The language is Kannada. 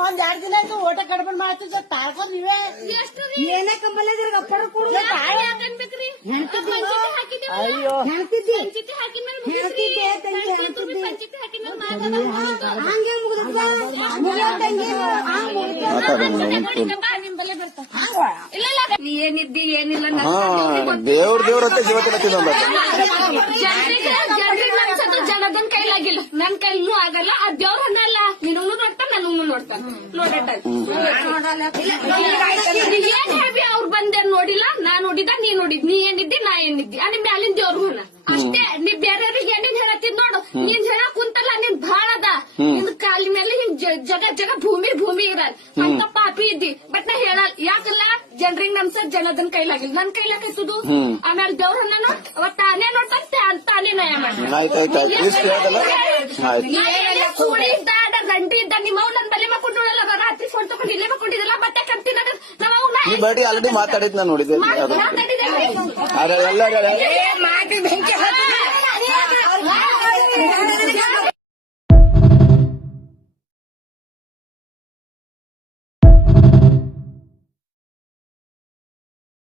ಒಂದ್ 2 ದಿನ ಆಯ್ತು ಓಟ ಕಡ್ಬಂದ್ ಮಾಡ್ತಿದ್ದ ತಾಳ್ಕೊಂಡ್ ನೀವೇ ಏನೇ ಕಂಬಲ್ಲದ್ರಿ ಅಪ್ಪಡ ಕೂಡ ಅಯ್ಯೋ ಹೆಣ್ತಿದ್ದಿ ಹಂಗೆ ಏನಿದ್ದಿ ಏನಿಲ್ಲ ದೇವ್ರ ಅಂತ ಜೀವ ಜನದನ್ ಕೈಲಾಗಿಲ್ಲ ನನ್ ಕೈಲೂ ಆಗಲ್ಲ ಆ ದೇವ್ರ ಅನ್ನಲ್ಲ ನೀನು ನೋಡ್ತಾನ ನಾನು ನೋಡ್ತಾನ ನೋಡಟ್ಟ ಏನ್ ಹೇಳಿ ಅವ್ರು ಬಂದೇನ್ ನೋಡಿಲ್ಲ ನಾ ನೋಡಿದ ನೀ ನೋಡಿದ್ ನೀ ಏನಿದ್ದಿ ನಾ ಏನಿದ್ದಿ ನಿಮ್ ಮ್ಯಾಲಿನ ದೇವ್ರ ಅಷ್ಟೇ ನೀ ಬೇರೆಯವ್ರಿಗೆ ಏನೇನ್ ಹೇಳತ್ತಿದ್ ನೋಡು ನೀನ್ ಹೇಳ ಕುಂತಲ್ಲ ನೀನ್ ಭಾಳ ಅದ ನಿನ್ ಕಾಲಿ ಮೇಲೆ ಹಿಂಗ್ ಜಗ ಭೂಮಿ ಇರಲ್ ಅಂತ ಪಾಪಿ ಇದ್ದಿ ಬಟ್ ನಾ ಹೇಳಲ್ ಯಾಕಲ್ಲ ಜನರಿಗೆ ನಮ್ಸದ್ ಜನದನ್ ಕೈಲಾಗಿಲ್ಲ ನನ್ ಕೈಲಾಗೈತದು ಆಮೇಲೆ ದೇವ್ರ ನಾನು ಅವತ್ ತಾನೇ ನೋಡ್ತಾನೆ ತಾನೇ ನಯ ಕೂಡಿ ಇದ್ದ ಗಂಟಿ ಇದ್ದ ನಿಮ್ಮ ನನ್ ಬಲೆ ಮಕ್ಕೊಂಡು ನೋಡಲ್ಲ ರಾತ್ರಿ ಫೋನ್ ತಗೊಂಡು ಇಲ್ಲೇ ಮಕ್ಕೊಂಡಿದ್ದಲ್ಲ ಮತ್ತೆ ಕಟ್ಟಿ ಈ ಬಾಡಿ ಆಲ್ರೆಡಿ ಮಾತಾಡಿದ್ ನಾನು ನೋಡಿದ್ದೆ ಮಾತಾಡಿದ್ದೇವೆ ಎಲ್ಲ ಮಾಟಿ ಬೆಂಕಿ